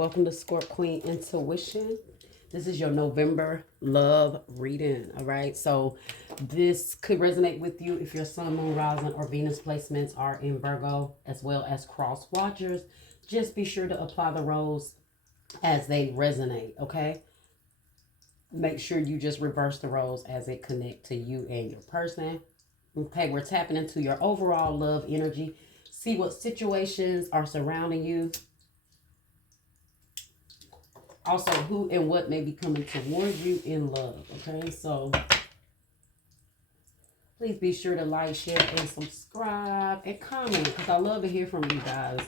Welcome to Scorp Queen Intuition. This is your November love reading. All right. So this could resonate with you if your sun, moon, rising, or Venus placements are in Virgo, as well as cross watchers. Just be sure to apply the roles as they resonate. Okay. Make sure you just reverse the roles as it connect to you and your person. Okay. We're tapping into your overall love energy. See what situations are surrounding you. Also, who and what may be coming towards you in love. Okay, so please be sure to like, share, and subscribe, and comment, because I love to hear from you guys.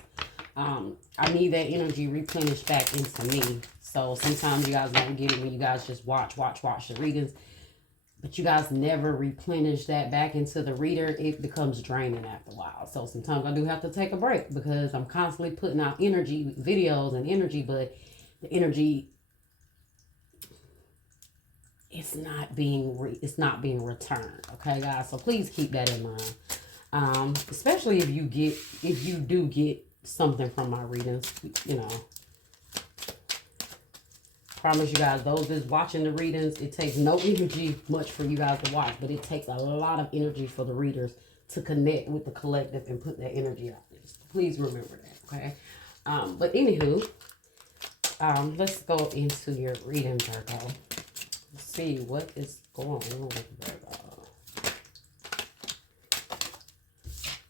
I need that energy replenished back into me. So sometimes you guys don't get it when you guys just watch the readings, but you guys never replenish that back into the reader. It becomes draining after a while. So sometimes I do have to take a break because I'm constantly putting out energy, videos and energy, but the energy, it's not being returned. Okay, guys, so please keep that in mind. Especially if you do get something from my readings. Promise you guys, those that's watching the readings, it takes no energy much for you guys to watch, but it takes a lot of energy for the readers to connect with the collective and put that energy out there. So please remember that. Okay. But anywho, let's go into your reading, Virgo. Let's see what is going on with Virgo.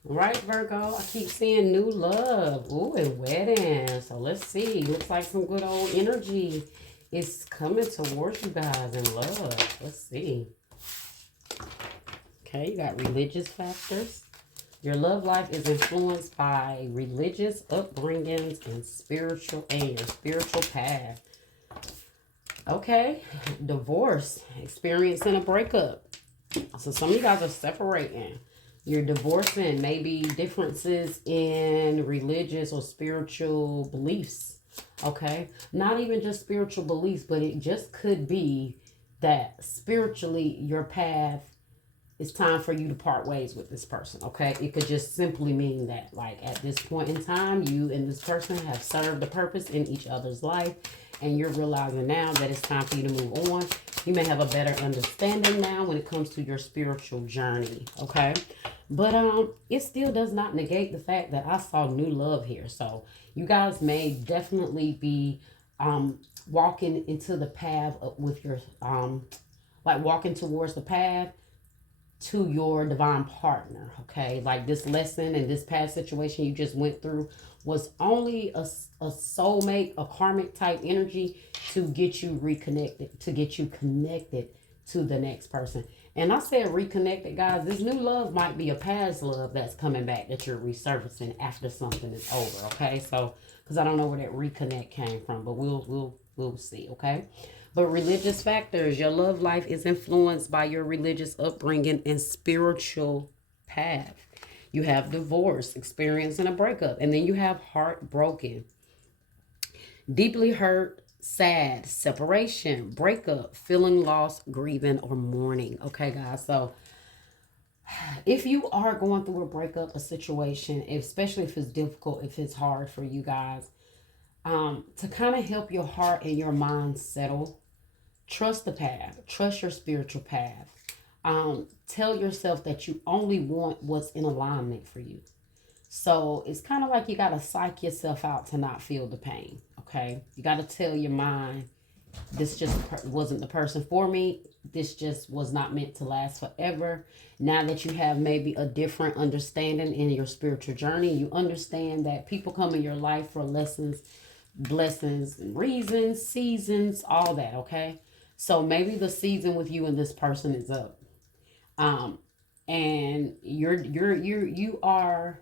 All right, Virgo. I keep seeing new love. Ooh, and wedding. So let's see. Looks like some good old energy is coming towards you guys in love. Let's see. Okay, you got religious factors. Your love life is influenced by religious upbringings and your spiritual path. Okay, divorce, experiencing a breakup. So some of you guys are separating. You're divorcing, maybe differences in religious or spiritual beliefs. Okay, not even just spiritual beliefs, but it just could be that spiritually your path, it's time for you to part ways with this person. Okay, it could just simply mean that, like, at this point in time, you and this person have served a purpose in each other's life, and you're realizing now that it's time for you to move on. You may have a better understanding now when it comes to your spiritual journey. Okay, but it still does not negate the fact that I saw new love here. So you guys may definitely be walking into the path with your like walking towards the path to your divine partner. Okay, like this lesson and this past situation you just went through was only a soulmate, a karmic type energy to get you reconnected, to get you connected to the next person. And I said reconnected, guys. This new love might be a past love that's coming back that you're resurfacing after something is over. Okay, so because I don't know where that reconnect came from, but we'll see. Okay. But religious factors, your love life is influenced by your religious upbringing and spiritual path. You have divorce, experiencing a breakup, and then you have heartbroken, deeply hurt, sad, separation, breakup, feeling lost, grieving, or mourning. Okay, guys, so if you are going through a breakup, a situation, especially if it's difficult, if it's hard for you guys, to kind of help your heart and your mind settle, trust the path. Trust your spiritual path. Tell yourself that you only want what's in alignment for you. So it's kind of like you got to psych yourself out to not feel the pain. Okay. You got to tell your mind, this just wasn't the person for me. This just was not meant to last forever. Now that you have maybe a different understanding in your spiritual journey, you understand that people come in your life for lessons, blessings, reasons, seasons, all that. Okay. So maybe the season with you and this person is up. And you are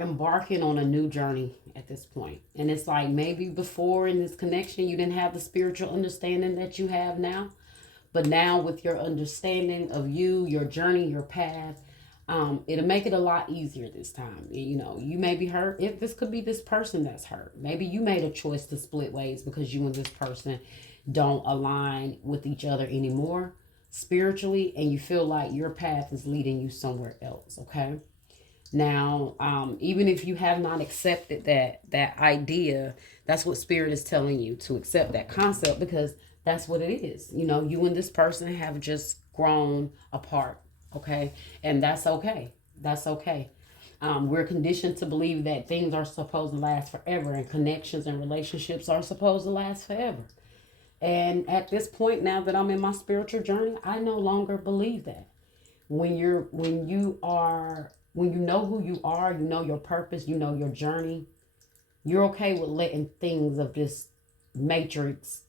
embarking on a new journey at this point. And it's like maybe before in this connection you didn't have the spiritual understanding that you have now. But now with your understanding of you, your journey, your path, it'll make it a lot easier this time. You may be hurt. If this could be this person that's hurt. Maybe you made a choice to split ways because you and this person don't align with each other anymore spiritually, and you feel like your path is leading you somewhere else. Okay. Now, even if you have not accepted that idea, that's what spirit is telling you, to accept that concept, because that's what it is. You know, you and this person have just grown apart, okay? And that's okay. That's okay. We're conditioned to believe that things are supposed to last forever, and connections and relationships are supposed to last forever. And at this point, now that I'm in my spiritual journey, I no longer believe that. When you know who you are, you know your purpose, you know your journey, you're okay with letting things of this matrix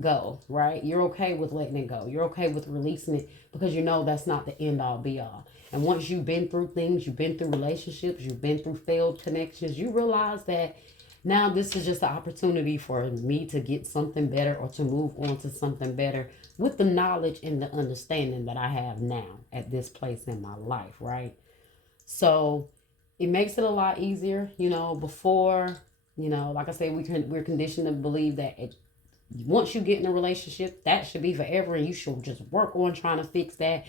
go, right? You're okay with letting it go. You're okay with releasing it, because you know that's not the end all be all. And once you've been through things, you've been through relationships, you've been through failed connections, you realize that now this is just an opportunity for me to get something better, or to move on to something better, with the knowledge and the understanding that I have now at this place in my life, right? So it makes it a lot easier. You know, before, you know, like I said, we're conditioned to believe that once you get in a relationship, that should be forever, and you should just work on trying to fix that.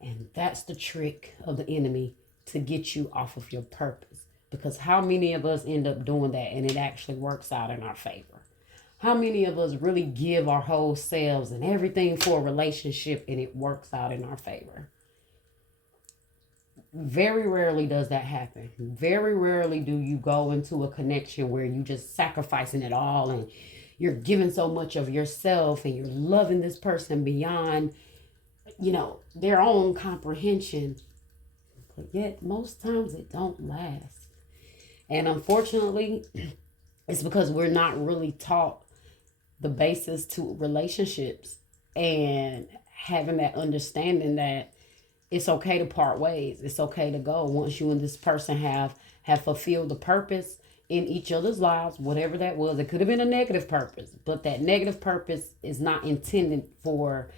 And that's the trick of the enemy, to get you off of your purpose. Because how many of us end up doing that and it actually works out in our favor? How many of us really give our whole selves and everything for a relationship and it works out in our favor? Very rarely does that happen. Very rarely do you go into a connection where you just sacrificing it all, and you're giving so much of yourself, and you're loving this person beyond, you know, their own comprehension. But yet most times it don't last. And unfortunately, it's because we're not really taught the basis to relationships, and having that understanding that it's okay to part ways. It's okay to go once you and this person have fulfilled the purpose in each other's lives, whatever that was. It could have been a negative purpose, but that negative purpose is not intended for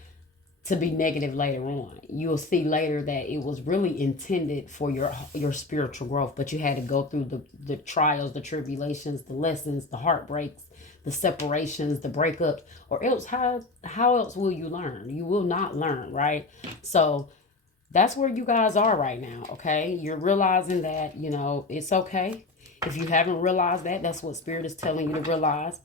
to be negative later on. You'll see later that it was really intended for your spiritual growth, but you had to go through the trials, the tribulations, the lessons, the heartbreaks, the separations, the breakups, or else how else will you learn? You will not learn, right? So that's where you guys are right now, okay? You're realizing that, you know, it's okay. If you haven't realized that, that's what Spirit is telling you to realize.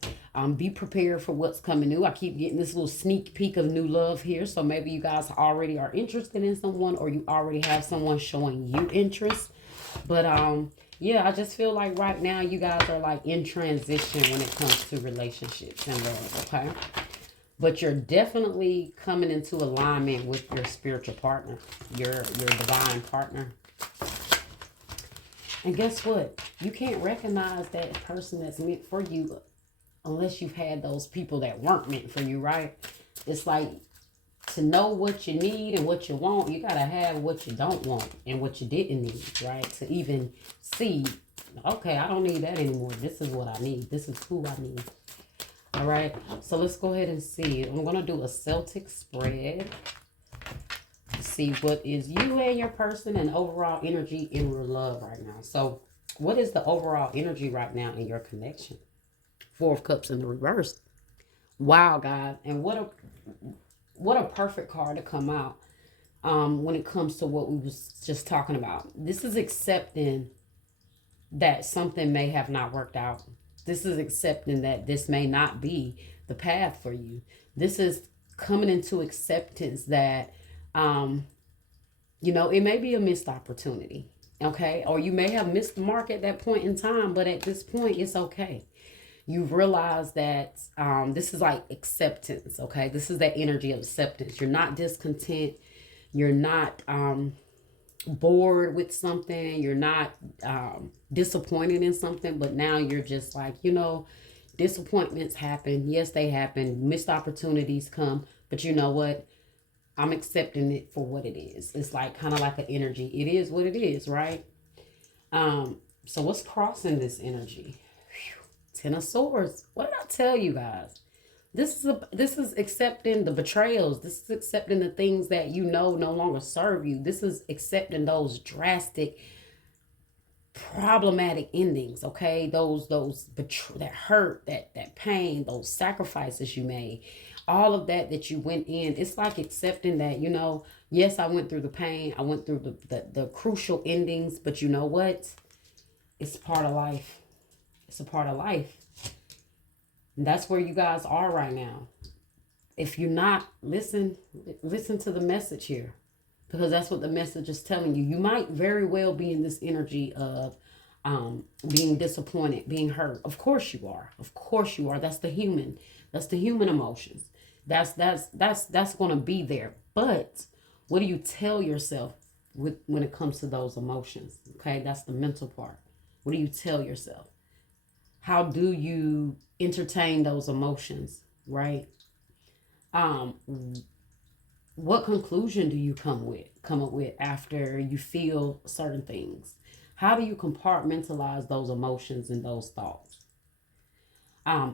Be prepared for what's coming new. I keep getting this little sneak peek of new love here. So maybe you guys already are interested in someone, or you already have someone showing you interest. But yeah, I just feel like right now you guys are like in transition when it comes to relationships and love, okay? But you're definitely coming into alignment with your spiritual partner, your divine partner. And guess what? You can't recognize that person that's meant for you unless you've had those people that weren't meant for you, right? It's like, to know what you need and what you want, you gotta have what you don't want and what you didn't need, right? To even see, okay, I don't need that anymore. This is what I need. This is who I need. All right, so let's go ahead and see. I'm going to do a Celtic spread to see what is you and your person and overall energy in your love right now. So what is the overall energy right now in your connection? Four of Cups in the reverse. Wow, guys. And what a perfect card to come out when it comes to what we was just talking about. This is accepting that something may have not worked out. This is accepting that this may not be the path for you. This is coming into acceptance that, you know, it may be a missed opportunity, okay? Or you may have missed the mark at that point in time, but at this point, it's okay. You've realized that this is like acceptance, okay? This is that energy of acceptance. You're not discontent. You're not bored with something. You're not disappointed in something, but now you're just like, you know, disappointments happen. Yes, they happen. Missed opportunities come, but you know what? I'm accepting it for what it is. It's like kind of like an energy. It is what it is, right? So what's crossing this energy? Whew. Ten of Swords. What did I tell you guys? This is accepting the betrayals. This is accepting the things that you know no longer serve you. This is accepting those drastic, problematic endings. Okay, that hurt, that pain, those sacrifices you made. all of that you went in, it's like accepting that, yes, I went through the pain, I went through the crucial endings, but you know what? It's part of life. It's a part of life. And that's where you guys are right now. If you're not, listen to the message here, because that's what the message is telling you. You might very well be in this energy of being disappointed, being hurt. Of course you are. Of course you are. That's the human. That's the human emotions. That's going to be there. But what do you tell yourself when it comes to those emotions? Okay, that's the mental part. What do you tell yourself? How do you entertain those emotions, right? Um, what conclusion do you come up with after you feel certain things? How do you compartmentalize those emotions and those thoughts?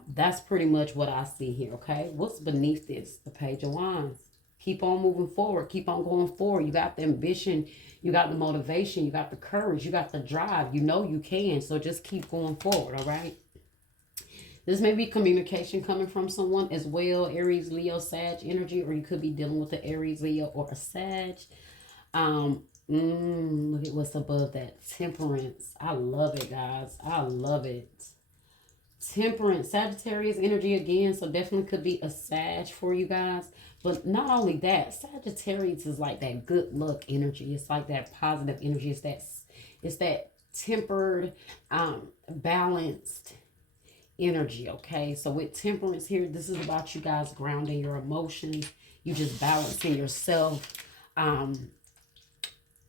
That's pretty much what I see here. Okay, what's beneath this? The Page of Wands. Keep on moving forward. Keep on going forward. You got the ambition, you got the motivation, you got the courage, you got the drive. You know you can. So just keep going forward. All right. This may be communication coming from someone as well. Aries, Leo, Sag energy, or you could be dealing with an Aries, Leo, or a Sag. Look at what's above that. Temperance. I love it, guys. I love it. Temperance, Sagittarius energy again, so definitely could be a Sag for you guys. But not only that, Sagittarius is like that good luck energy. It's like that positive energy. It's that tempered, balanced energy. Okay, so with temperance here, this is about you guys grounding your emotions. You just balancing yourself.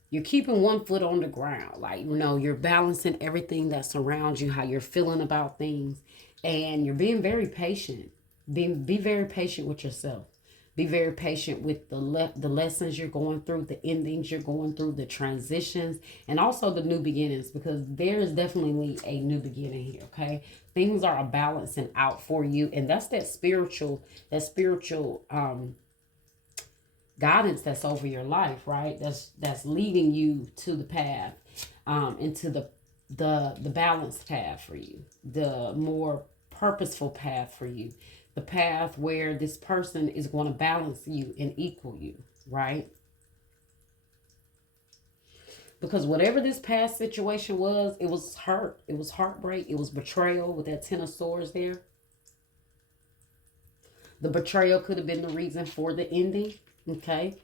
You're keeping one foot on the ground, like, you're balancing everything that surrounds you, how you're feeling about things, and you're being very patient. Be very patient with yourself. Be very patient with the lessons you're going through, the endings you're going through, the transitions, and also the new beginnings, because there is definitely a new beginning here. Okay, things are balancing out for you, and that's that spiritual guidance that's over your life, right? That's leading you to the path, into the balanced path for you, the more purposeful path for you, the path where this person is going to balance you and equal you, right? Because whatever this past situation was, it was hurt, it was heartbreak, it was betrayal with that Ten of Swords there. The betrayal could have been the reason for the ending. Okay.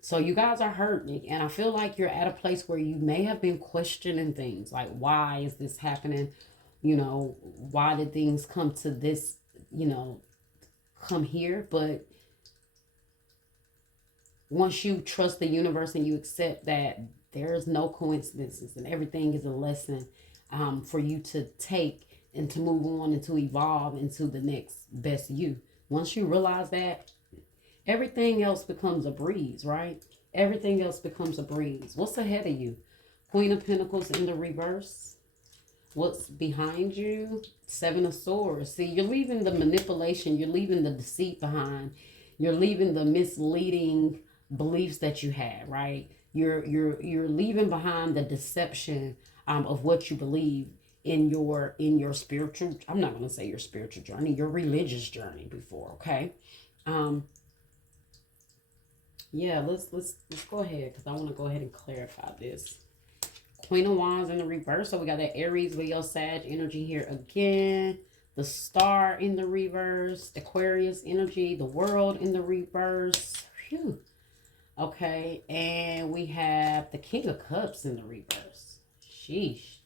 So you guys are hurting, and I feel like you're at a place where you may have been questioning things like, why is this happening? Why did things come to this, come here? But once you trust the universe and you accept that there is no coincidences and everything is a lesson, for you to take and to move on and to evolve into the next best you. Once you realize that, everything else becomes a breeze, right? Everything else becomes a breeze. What's ahead of you? Queen of Pentacles in the reverse. What's behind you? Seven of Swords. See, you're leaving the manipulation. You're leaving the deceit behind. You're leaving the misleading beliefs that you had, right? You're leaving behind the deception of what you believe in your spiritual. I'm not going to say your spiritual journey, your religious journey before. Okay. Yeah, let's go ahead, because I want to go ahead and clarify this. Queen of Wands in the reverse. So we got that Aries, Leo, Sag energy here again. The Star in the reverse. Aquarius energy. The World in the reverse. Phew. Okay. And we have the King of Cups in the reverse. Sheesh.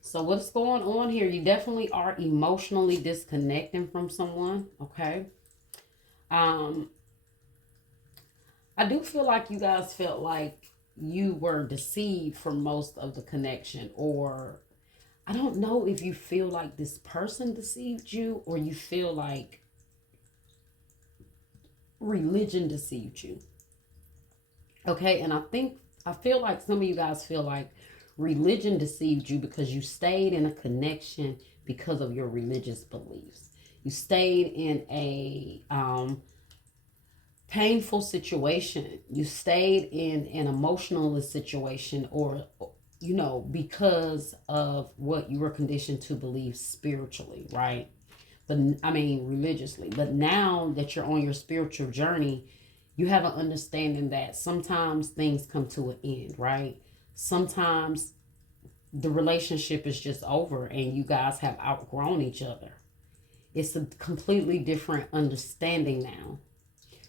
So what's going on here? You definitely are emotionally disconnecting from someone. Okay. I do feel like you guys felt like you were deceived for most of the connection, or I don't know if you feel like this person deceived you, or you feel like religion deceived you. Okay, and I feel like some of you guys feel like religion deceived you because you stayed in a connection because of your religious beliefs. You stayed in a painful situation. You stayed in an emotional situation, or because of what you were conditioned to believe spiritually, right? But I mean, religiously. But now that you're on your spiritual journey, you have an understanding that sometimes things come to an end, right? Sometimes the relationship is just over and you guys have outgrown each other. It's a completely different understanding now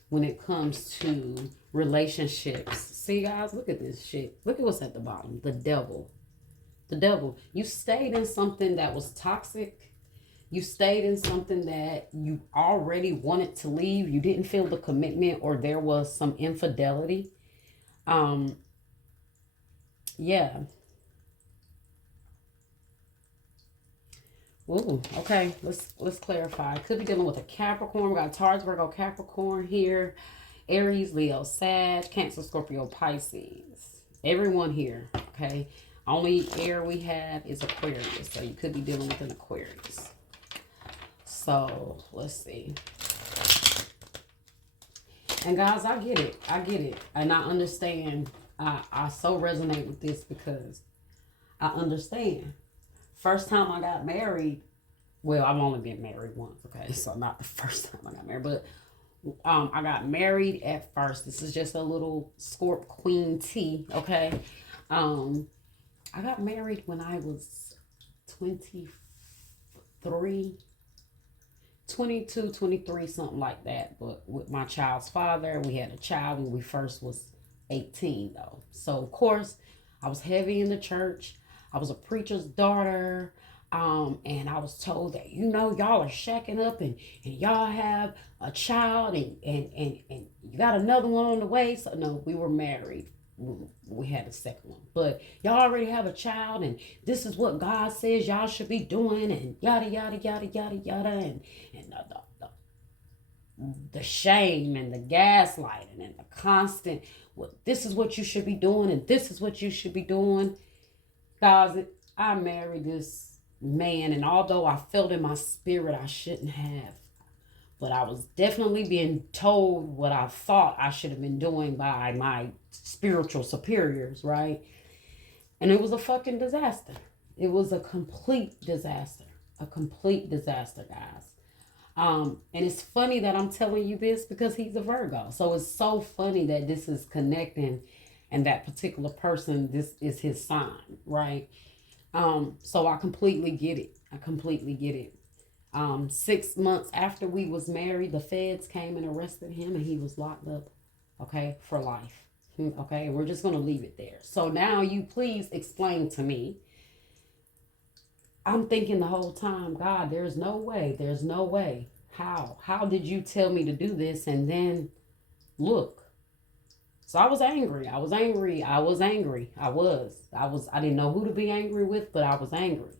when it comes to relationships. See, guys, look at this shit. Look at what's at the bottom. The devil. The devil. You stayed in something that was toxic. You stayed in something that you already wanted to leave. You didn't feel the commitment, or there was some infidelity. Um, yeah. Ooh, okay. Let's clarify. Could be dealing with a Capricorn. We got Taurus, Virgo, Capricorn here. Aries, Leo, Sag, Cancer, Scorpio, Pisces. Everyone here, okay? Only air we have is Aquarius. So you could be dealing with an Aquarius. So, let's see. And guys, I get it. I get it. And I understand. I so resonate with this because I understand. First time I got married, well, I've only been married once, okay? So not the first time I got married, but I got married at first. This is just a little Scorp Queen tea, okay? I got married when I was 23, 22, 23, something like that. But with my child's father, we had a child when we first was 18, though. So, of course, I was heavy in the church. I was a preacher's daughter. And I was told that, y'all are shacking up and y'all have a child and you got another one on the way. So, no, we were married. We had a second one. But y'all already have a child and this is what God says y'all should be doing and yada, yada, yada, yada, yada. And the shame and the gaslighting and the constant, well, this is what you should be doing and this is what you should be doing. Guys, I married this man, and although I felt in my spirit I shouldn't have, but I was definitely being told what I thought I should have been doing by my spiritual superiors, right? And it was a fucking disaster. It was a complete disaster. A complete disaster, guys. And it's funny that I'm telling you this because he's a Virgo. So it's so funny that this is connecting and that particular person, this is his sign, right? So I completely get it. I completely get it. 6 months after we was married, the feds came and arrested him and he was locked up, okay, for life. Okay, we're just going to leave it there. So now you please explain to me. I'm thinking the whole time, God, there's no way. There's no way. How did you tell me to do this? And then look. So I was angry. I didn't know who to be angry with, but I was angry.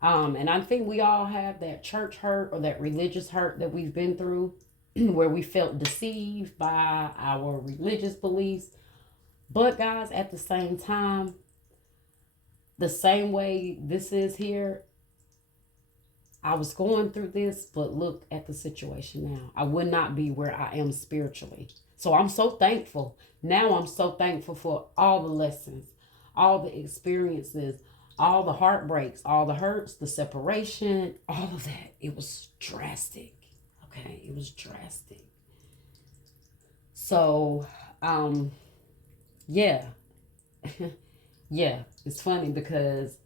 And I think we all have that church hurt or that religious hurt that we've been through where we felt deceived by our religious beliefs. But guys, at the same time, the same way this is here, I was going through this, but look at the situation now. I would not be where I am spiritually. So I'm so thankful. Now I'm so thankful for all the lessons, all the experiences, all the heartbreaks, all the hurts, the separation, all of that. It was drastic. Okay, it was drastic. So, yeah. Yeah, it's funny because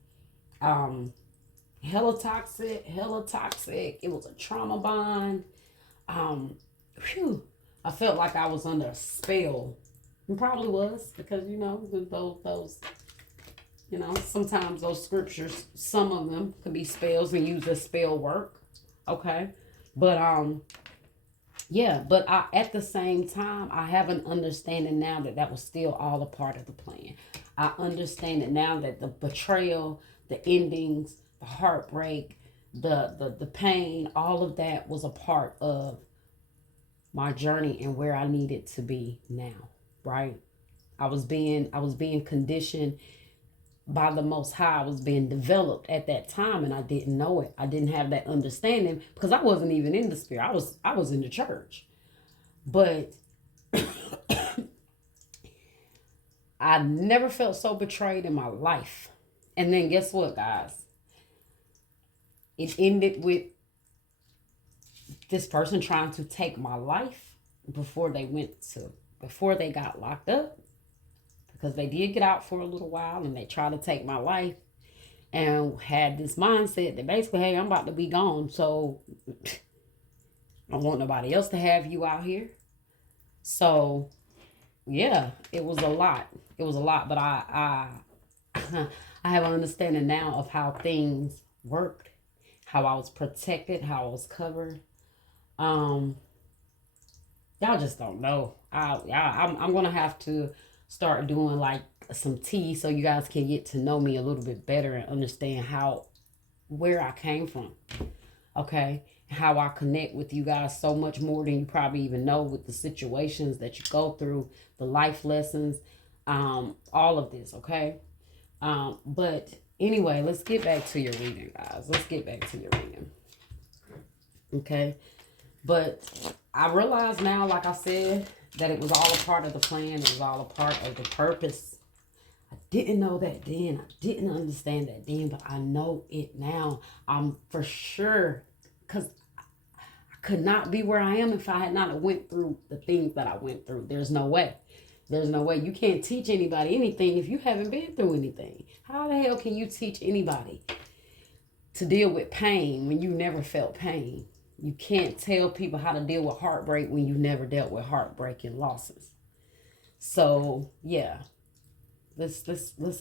hella toxic. It was a trauma bond. Phew. I felt like I was under a spell. It probably was because those sometimes those scriptures, some of them could be spells and use as spell work. Okay, but yeah, but at the same time I have an understanding now that was still all a part of the plan. I understand it now that the betrayal, the endings, the heartbreak, the pain, all of that was a part of my journey and where I needed to be now, right? I was being conditioned by the Most High. I was being developed at that time, and I didn't know it. I didn't have that understanding because I wasn't even in the spirit. I was in the church, but I never felt so betrayed in my life. And then guess what, guys? It ended with this person trying to take my life before they before they got locked up, because they did get out for a little while and they tried to take my life and had this mindset that basically, hey, I'm about to be gone, so I don't want nobody else to have you out here. So yeah, it was a lot. It was a lot, but I have an understanding now of how things worked, how I was protected, how I was covered. Um, y'all just don't know. I'm gonna have to start doing like some tea so you guys can get to know me a little bit better and understand where I came from. Okay, how I connect with you guys so much more than you probably even know, with the situations that you go through, the life lessons, all of this. Okay, but anyway, let's get back to your reading, guys. Let's get back to your reading. Okay, but I realize now, like I said, that it was all a part of the plan. It was all a part of the purpose. I didn't know that then. I didn't understand that then, but I know it now. I'm for sure, because I could not be where I am if I had not went through the things that I went through. There's no way. There's no way. You can't teach anybody anything if you haven't been through anything. How the hell can you teach anybody to deal with pain when you never felt pain? You can't tell people how to deal with heartbreak when you never dealt with heartbreak and losses. So yeah, let's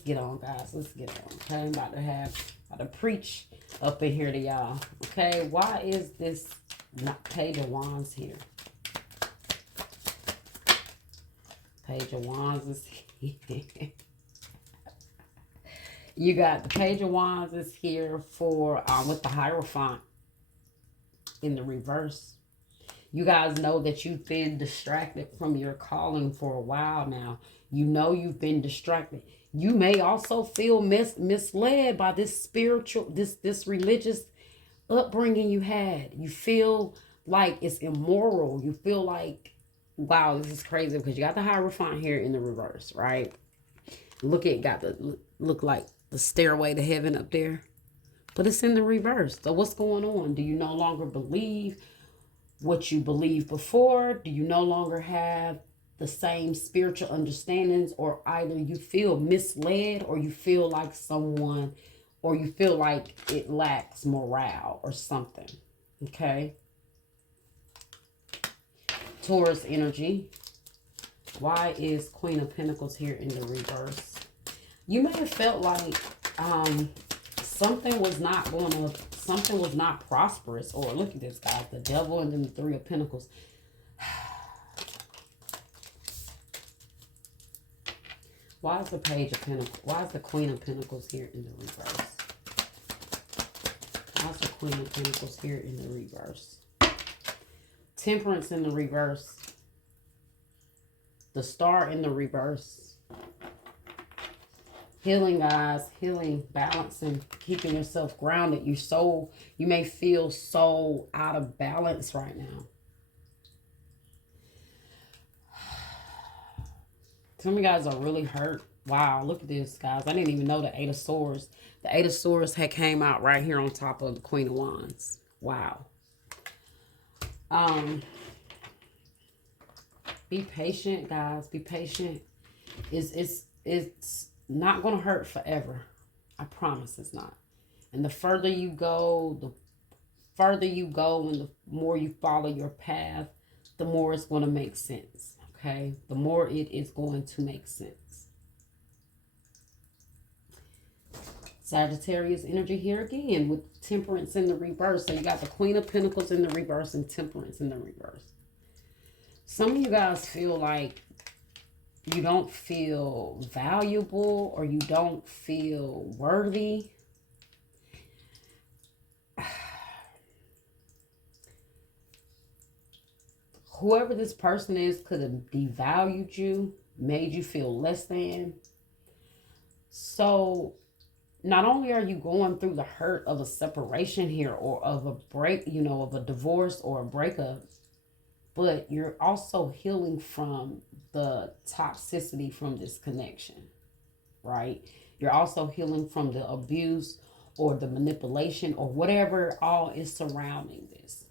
get on, guys. Let's get on. Okay, I'm about to preach up in here to y'all. Okay, why is this not Page of Wands here? Page of Wands is here. You got the Page of Wands is here for with the Hierophant in the reverse. You guys know that you've been distracted from your calling for a while now. You know you've been distracted. You may also feel misled by this spiritual, this religious upbringing you had. You feel like it's immoral. You feel like, wow, this is crazy, because you got the Hierophant here in the reverse, right? Look like the stairway to heaven up there, but it's in the reverse. So what's going on? Do you no longer believe what you believed before? Do you no longer have the same spiritual understandings, or either you feel misled, or you feel like or you feel like it lacks morale or something? Okay. Taurus energy. Why is Queen of Pentacles here in the reverse? You may have felt like something was not prosperous. Or look at this, guys, the Devil and then the Three of Pentacles. Why is the Page of Pentacles? Why is the Queen of Pentacles here in the reverse? Why is the Queen of Pentacles here in the reverse? Temperance in the reverse. The Star in the reverse. Healing, guys. Healing, balancing, keeping yourself grounded. You may feel so out of balance right now. Some of you guys are really hurt. Wow, look at this, guys. I didn't even know the Eight of Swords. The Eight of Swords had came out right here on top of the Queen of Wands. Wow. Be patient, guys. Be patient. It's not going to hurt forever. I promise it's not. And the further you go, and the more you follow your path, the more it's going to make sense. Okay? The more it is going to make sense. Sagittarius energy here again with Temperance in the reverse. So you got the Queen of Pentacles in the reverse and Temperance in the reverse. Some of you guys feel like you don't feel valuable, or you don't feel worthy. Whoever this person is could have devalued you, made you feel less than. So not only are you going through the hurt of a separation here, or of a break, of a divorce or a breakup, but you're also healing from the toxicity from this connection, right? You're also healing from the abuse or the manipulation or whatever all is surrounding this.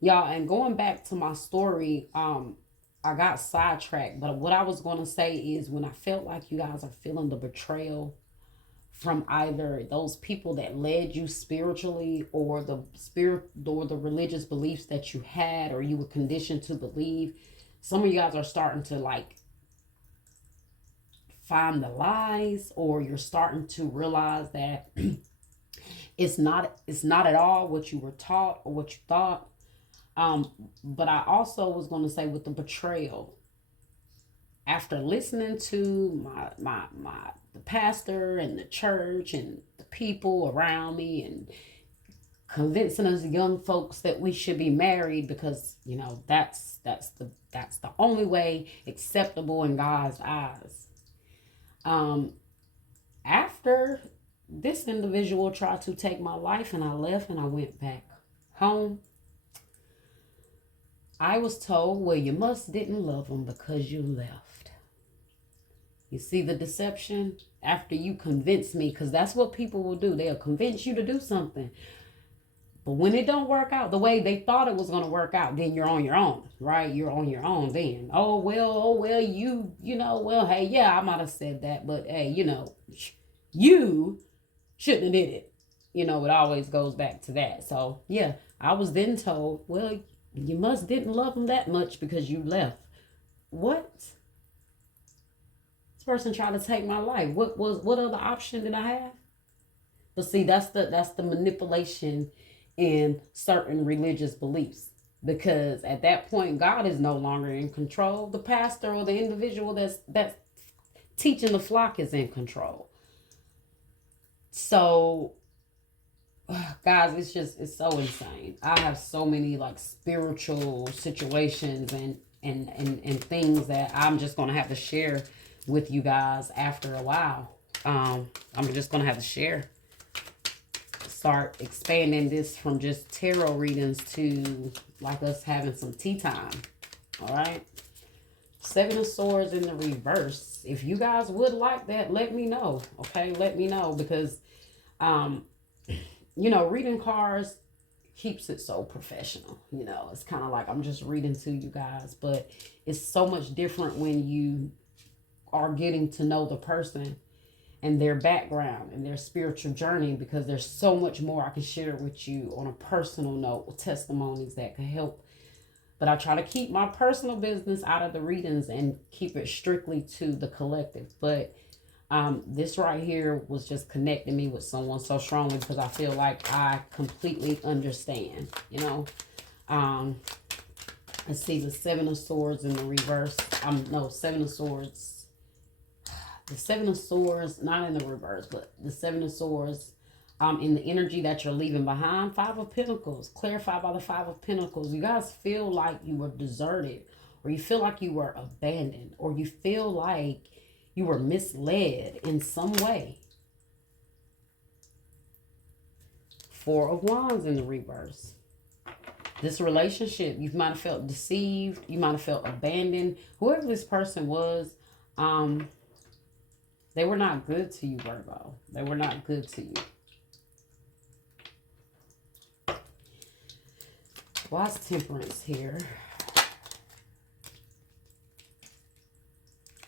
Y'all, and going back to my story, I got sidetracked, but what I was going to say is when I felt like you guys are feeling the betrayal from either those people that led you spiritually, or the spirit or the religious beliefs that you had or you were conditioned to believe, some of you guys are starting to like find the lies, or you're starting to realize that it's not at all what you were taught or what you thought. But I also was going to say with the betrayal, after listening to my the pastor and the church and the people around me, and convincing us young folks that we should be married because that's the only way acceptable in God's eyes. Um, After this individual tried to take my life and I left and I went back home, I was told, well, you must didn't love them because you left. You see the deception? After you convince me, because that's what people will do. They'll convince you to do something. But when it don't work out the way they thought it was going to work out, then you're on your own, right? You're on your own then. Oh well, well, hey, yeah, I might have said that, but hey, you shouldn't have did it. It always goes back to that. So yeah, I was then told, well, you must didn't love them that much because you left. What? This person tried to take my life. What other option did I have? But see, that's the manipulation in certain religious beliefs. Because at that point, God is no longer in control. The pastor or the individual that's teaching the flock is in control. So, guys, it's so insane. I have so many like spiritual situations and things that I'm just gonna have to share with you guys after a while. I'm just gonna have to start expanding this from just tarot readings to like us having some tea time. All right. Seven of Swords in the reverse. If you guys would like that, let me know. Okay, let me know, because reading cards keeps it so professional. It's kind of like I'm just reading to you guys, but it's so much different when you are getting to know the person and their background and their spiritual journey, because there's so much more I can share with you on a personal note with testimonies that can help. But I try to keep my personal business out of the readings and keep it strictly to the collective. But this right here was just connecting me with someone so strongly, because I feel like I completely understand, Let's see, the Seven of Swords in the reverse. Seven of Swords. The Seven of Swords, not in the reverse, but the Seven of Swords in the energy that you're leaving behind. Five of Pentacles, clarified by the Five of Pentacles. You guys feel like you were deserted, or you feel like you were abandoned, or you feel like you were misled in some way. Four of Wands in the reverse. This relationship, you might have felt deceived. You might have felt abandoned. Whoever this person was, they were not good to you, Virgo. They were not good to you. Why's Temperance here?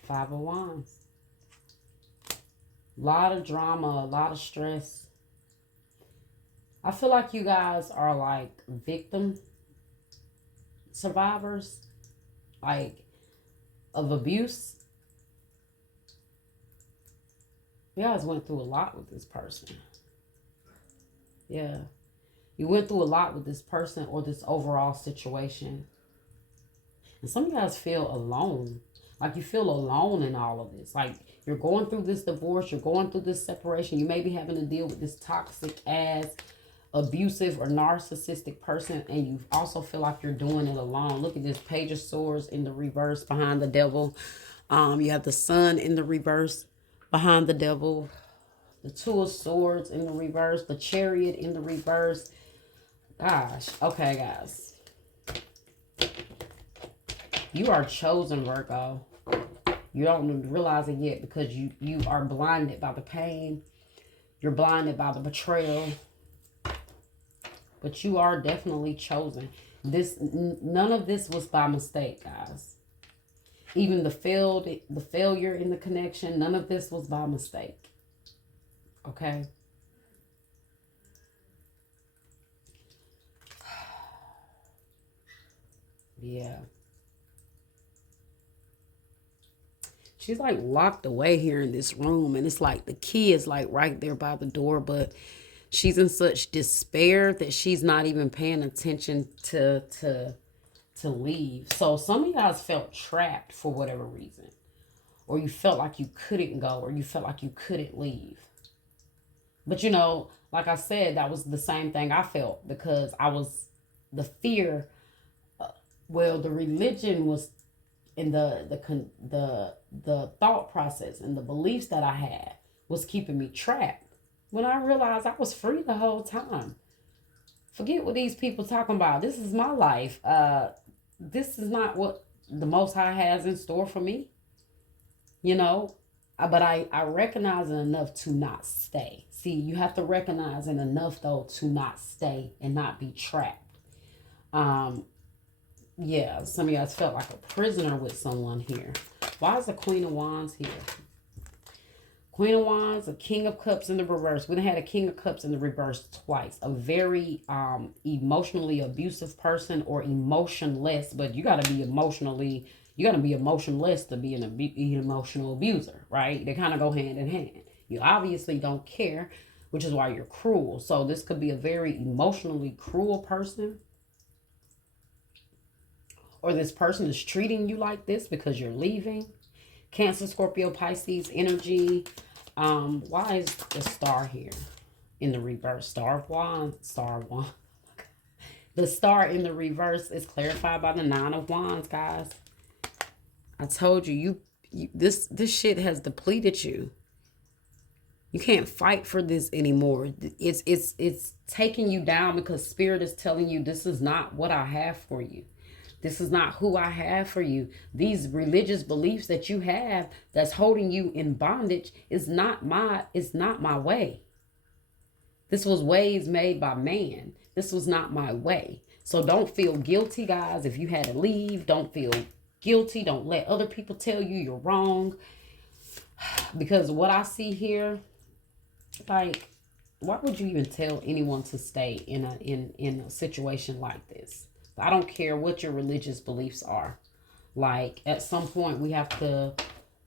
Five of Wands. A lot of drama, a lot of stress. I feel like you guys are like victim survivors, like of abuse. You guys went through a lot with this person. Yeah. You went through a lot with this person or this overall situation. And some of you guys feel alone. Like you feel alone in all of this. Like you're going through this divorce. You're going through this separation. You may be having to deal with this toxic ass, abusive or narcissistic person. And you also feel like you're doing it alone. Look at this Page of Swords in the reverse behind the Devil. You have the Sun in the reverse behind the Devil. The Two of Swords in the reverse. The Chariot in the reverse. Gosh. Okay, guys. You are chosen, Virgo. You don't realize it yet because you are blinded by the pain. You're blinded by the betrayal. But you are definitely chosen. None of this was by mistake, guys. Even the failure in the connection, none of this was by mistake. Okay? Yeah. She's like locked away here in this room, and it's like the key is like right there by the door, but she's in such despair that she's not even paying attention to leave. So some of you guys felt trapped for whatever reason, or you felt like you couldn't go, or you felt like you couldn't leave. But you know, like I said, that was the same thing I felt, because I was the fear. Well, the religion was in the thought process and the beliefs that I had was keeping me trapped. When I realized I was free the whole time. Forget what these people talking about. This is my life. This is not what the Most High has in store for me. You know, but I recognize it enough to not stay. See, you have to recognize it enough though to not stay and not be trapped. Yeah, some of you guys felt like a prisoner with someone here. Why is the Queen of Wands here? Queen of Wands, a King of Cups in the reverse. We done had a King of Cups in the reverse twice. A very emotionally abusive person, or emotionless, but you got to be emotionless to be an emotional abuser, right? They kind of go hand in hand. You obviously don't care, which is why you're cruel. So this could be a very emotionally cruel person. Or this person is treating you like this because you're leaving. Cancer, Scorpio, Pisces energy. Why is the star here in the reverse? Star of Wands. The star in the reverse is clarified by the Nine of Wands, guys. I told you, this shit has depleted you. You can't fight for this anymore. It's taking you down because Spirit is telling you this is not what I have for you. This is not who I have for you. These religious beliefs that you have that's holding you in bondage is not my way. This was ways made by man. This was not my way. So don't feel guilty, guys. If you had to leave, don't feel guilty. Don't let other people tell you you're wrong. Because what I see here, like, why would you even tell anyone to stay in a situation like this? I don't care what your religious beliefs are. Like, at some point, we have to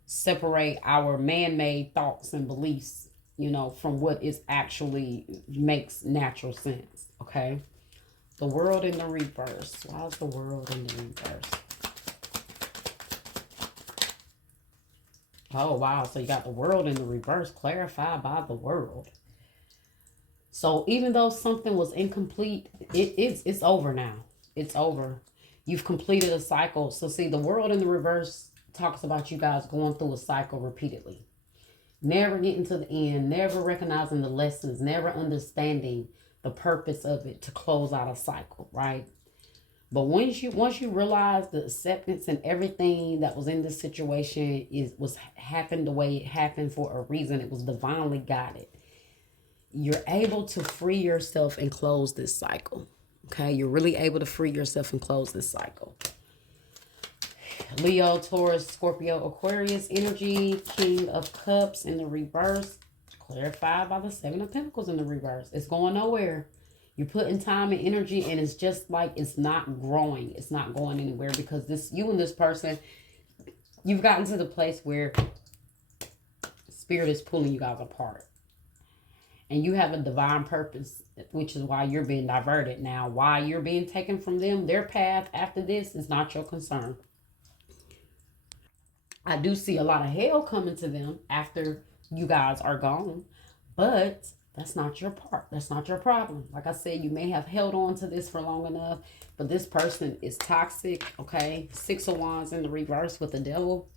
separate our man-made thoughts and beliefs, you know, from what is actually makes natural sense, okay? The world in the reverse. Why is the world in the reverse? Oh, wow. So you got the world in the reverse clarified by the world. So even though something was incomplete, it's over now. It's over. You've completed a cycle. So see, the world in the reverse talks about you guys going through a cycle repeatedly. Never getting to the end, never recognizing the lessons, never understanding the purpose of it to close out a cycle, right? But once you realize the acceptance and everything that was in this situation was happened the way it happened for a reason, it was divinely guided. You're able to free yourself and close this cycle. Okay, you're really able to free yourself and close this cycle. Leo, Taurus, Scorpio, Aquarius energy, King of Cups in the reverse, clarified by the Seven of Pentacles in the reverse. It's going nowhere. You're putting time and energy, and it's just like it's not growing. It's not going anywhere because you and this person, you've gotten to the place where Spirit is pulling you guys apart. And you have a divine purpose, which is why you're being diverted. Now, why you're being taken from them, their path after this is not your concern. I do see a lot of hell coming to them after you guys are gone. But that's not your part. That's not your problem. Like I said, you may have held on to this for long enough, but this person is toxic, okay? Six of Wands in the reverse with the devil.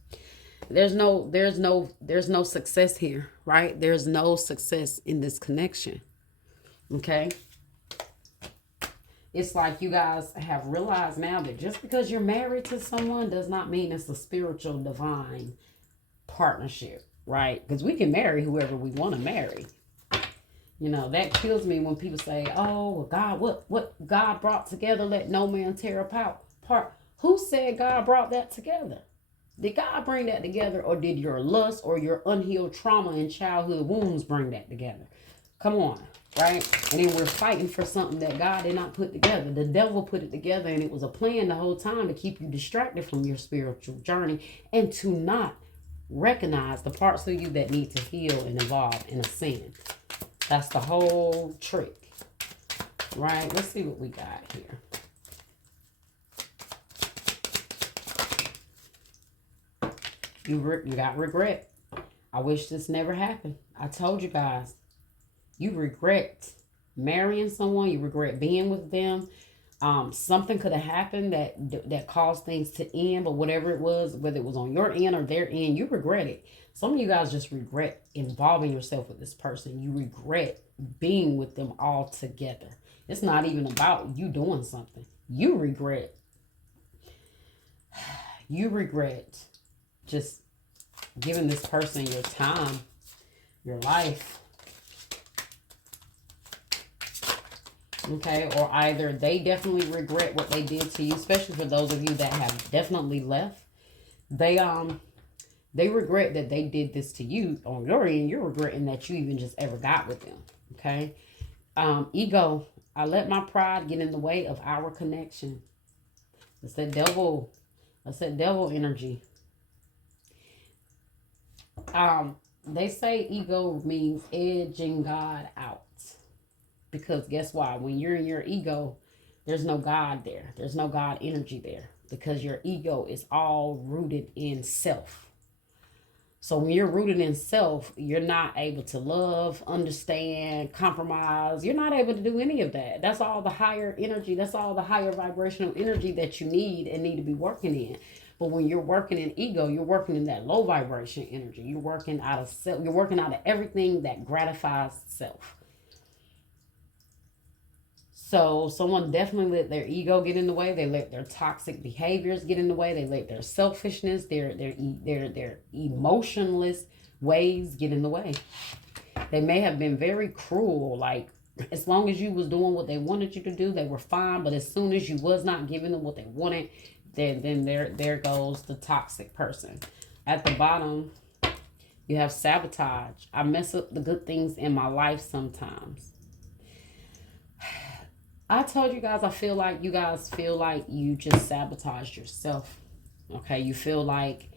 There's no success here, right? There's no success in this connection. Okay? It's like you guys have realized now that just because you're married to someone does not mean it's a spiritual divine partnership, right? Because we can marry whoever we want to marry. You know, that kills me when people say, oh, well, God, what God brought together, let no man tear apart. Who said God brought that together? Did God bring that together, or did your lust or your unhealed trauma and childhood wounds bring that together? Come on, right? And then we're fighting for something that God did not put together. The devil put it together, and it was a plan the whole time to keep you distracted from your spiritual journey and to not recognize the parts of you that need to heal and evolve and ascend. That's the whole trick, right? Let's see what we got here. You got regret. I wish this never happened. I told you guys. You regret marrying someone. You regret being with them. Something could have happened that caused things to end, but whatever it was, whether it was on your end or their end, you regret it. Some of you guys just regret involving yourself with this person. You regret being with them all together. It's not even about you doing something. You regret just giving this person your time, your life. Okay, or either they definitely regret what they did to you, especially for those of you that have definitely left. They regret that they did this to you. On your end, you're regretting that you even just ever got with them. Okay, ego. I let my pride get in the way of our connection. It's that devil. That's that devil energy. They say ego means edging God out. Because guess why? When you're in your ego, there's no God there. There's no God energy there. Because your ego is all rooted in self. So when you're rooted in self, you're not able to love, understand, compromise. You're not able to do any of that. That's all the higher energy. That's all the higher vibrational energy that you need and need to be working in. But when you're working in ego, you're working in that low vibration energy. You're working out of self. You're working out of everything that gratifies self. So someone definitely let their ego get in the way. They let their toxic behaviors get in the way. They let their selfishness, their emotionless ways get in the way. They may have been very cruel. Like, as long as you was doing what they wanted you to do, they were fine. But as soon as you was not giving them what they wanted, then there goes the toxic person. At the bottom, you have sabotage. I mess up the good things in my life sometimes. I told you guys, I feel like you guys feel like you just sabotaged yourself. Okay, you feel like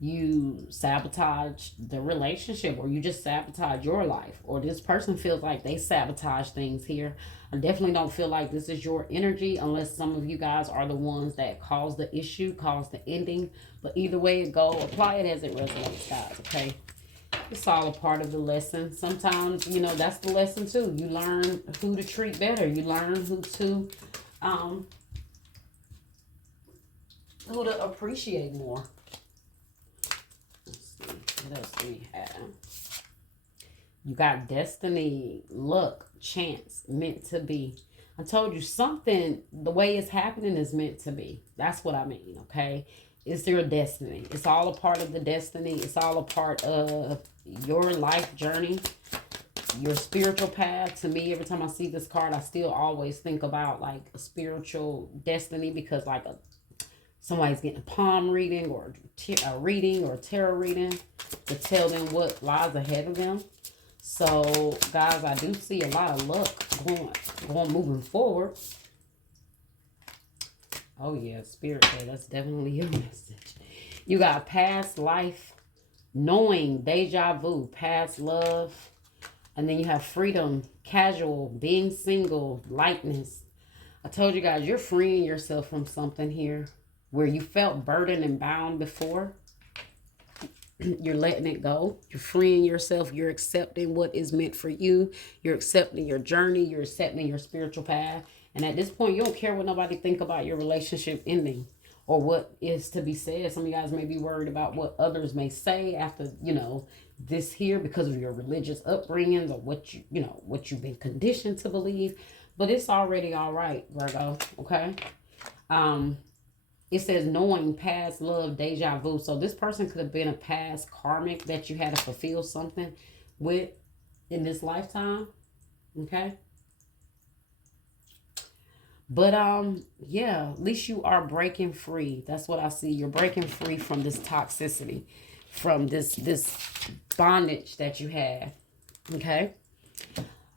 you sabotage the relationship, or you just sabotage your life, or this person feels like they sabotage things here. I definitely don't feel like this is your energy, unless some of you guys are the ones that caused the issue, caused the ending. But either way it go, apply it as it resonates, guys. Okay, it's all a part of the lesson. Sometimes, you know, that's the lesson too. You learn who to treat better. You learn who to appreciate more. Let's see, what else do we have? You got destiny, luck, chance, meant to be. I told you something, the way it's happening is meant to be. That's what I mean, okay? It's your destiny. It's all a part of the destiny. It's all a part of your life journey, your spiritual path. To me, every time I see this card, I still always think about like a spiritual destiny, because like somebody's getting a palm reading or a reading or a tarot reading to tell them what lies ahead of them. So, guys, I do see a lot of luck going moving forward. Oh, yeah, Spirit said that's definitely your message. You got past life, knowing, deja vu, past love. And then you have freedom, casual, being single, lightness. I told you guys, you're freeing yourself from something here where you felt burdened and bound before. You're letting it go. You're freeing yourself. You're accepting what is meant for you. You're accepting your journey. You're accepting your spiritual path. And at this point, you don't care what nobody think about your relationship ending or what is to be said. Some of you guys may be worried about what others may say after, you know, this here, because of your religious upbringings or what what you've been conditioned to believe. But it's already all right, Virgo. Okay. It says knowing, past love, deja vu. So this person could have been a past karmic that you had to fulfill something with in this lifetime. Okay. But yeah, at least you are breaking free. That's what I see. You're breaking free from this toxicity, from this bondage that you have. Okay.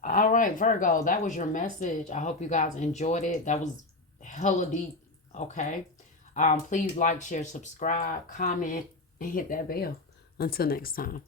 All right, Virgo, that was your message. I hope you guys enjoyed it. That was hella deep. Okay. Please like, share, subscribe, comment, and hit that bell. Until next time.